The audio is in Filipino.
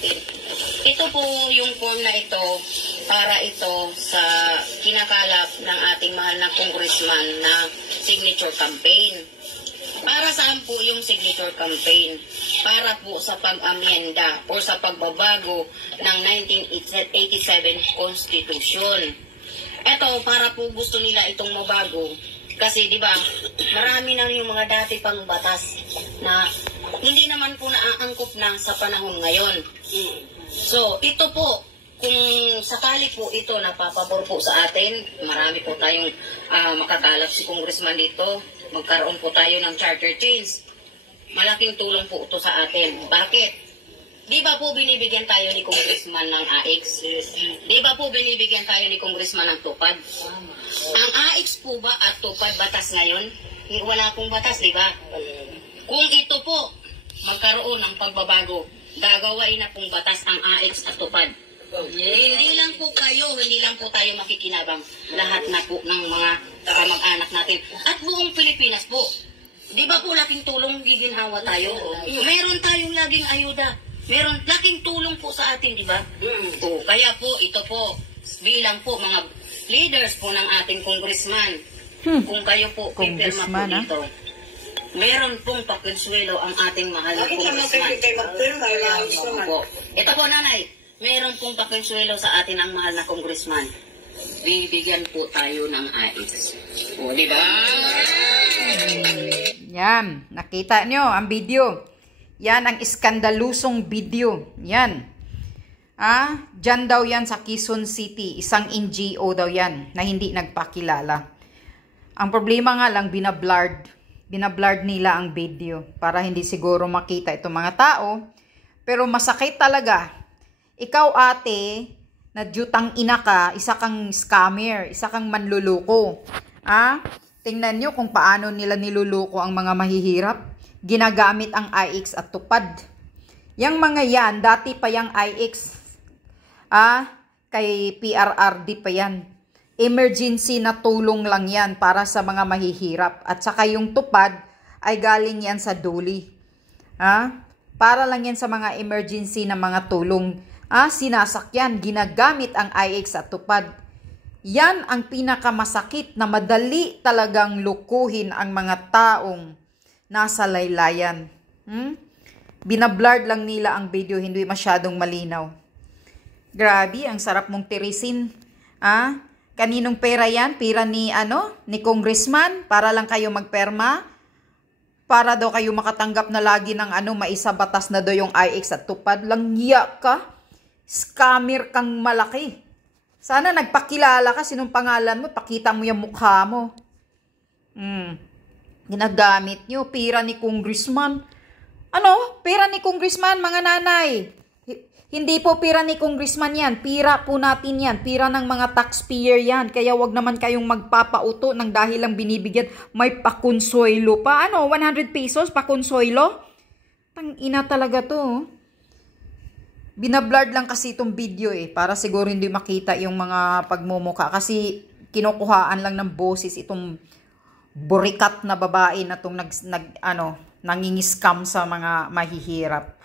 natin. Ito po yung form na ito para ito sa kinakalap ng ating mahal na congressman na signature campaign. Para saan po yung signature campaign? Para po sa pag-amyenda o sa pagbabago ng 1987 Constitution. Ito, para po gusto nila itong mabago. Kasi, di ba, marami na yung mga dati pang batas na hindi naman po naaangkop na sa panahon ngayon. So, ito po, kung sakali po ito napapabor po sa atin, marami po tayong makakalap si congressman dito, magkaroon po tayo ng charter change. Malaking tulong po ito sa atin. Bakit? Di ba po binibigyan tayo ni congressman ng AX? Di ba po binibigyan tayo ni congressman ng tupad? Ang AX po ba at tupad batas ngayon? Wala pong batas, di ba? Kung ito po magkaroon ng pagbabago, gagawain na pong batas ang AX at tupad. Hindi lang po kayo, hindi lang po tayo makikinabang. Lahat na po ng mga kamag-anak natin. At buong Pilipinas po. Di ba po laking tulong giginhawa tayo? Meron tayong laging ayuda. Meron laking tulong po sa atin, di ba? Kaya po, ito po, bilang po mga leaders po ng ating congressman, kung kayo po pipirma po dito, meron pong pakonsuelo ang ating mahal na congressman. Ito po, nanay, meron pong pakonsuelo sa atin ang mahal na congressman. Bibigyan po tayo ng AX. O, di ba? Yan, nakita nyo ang video. Yan ang iskandalusong video. Yan. Diyan daw yan sa Quezon City. Isang NGO daw yan na hindi nagpakilala. Ang problema nga lang, binablurred. Binablurred nila ang video para hindi siguro makita itong mga tao. Pero masakit talaga. Ikaw ate, na jutang ina ka, isa kang scammer, isa kang manluloko. Tingnan nyo kung paano nila niluluko ang mga mahihirap. Ginagamit ang IX at tupad. Yang mga yan, dati pa yung IX. Kay PRRD pa yan. Emergency na tulong lang yan para sa mga mahihirap. At saka yung tupad ay galing yan sa DOLI. Para lang yan sa mga emergency na mga tulong. Sinasakyan, ginagamit ang IX at tupad. Yan ang pinakamasakit na madali talagang lukuhin ang mga taong nasa laylayan. Binablurred lang nila ang video, hindi masyadong malinaw. Grabe, ang sarap mong tirisin. Kaninong pera yan? Pera ni ni congressman para lang kayo magperma? Para daw kayo makatanggap na lagi ng maisa batas na daw yung IX at tupad. Langya ka. Scammer kang malaki. Sana nagpakilala ka. Sinong pangalan mo? Pakita mo yung mukha mo. Ginagamit nyo. Pera ni congressman. Pera ni congressman, mga nanay. Hindi po pera ni congressman yan. Pera po natin yan. Pera ng mga taxpayer yan. Kaya wag naman kayong magpapauto ng dahil lang binibigyan. May pakonsuelo pa. 100 pesos pakonsuelo? Tang-ina talaga to. Binablurred lang kasi itong video para siguro hindi makita yung mga pagmumuka. Kasi kinukuhaan lang ng boses itong burikat na babae na itong nangingiscam sa mga mahihirap.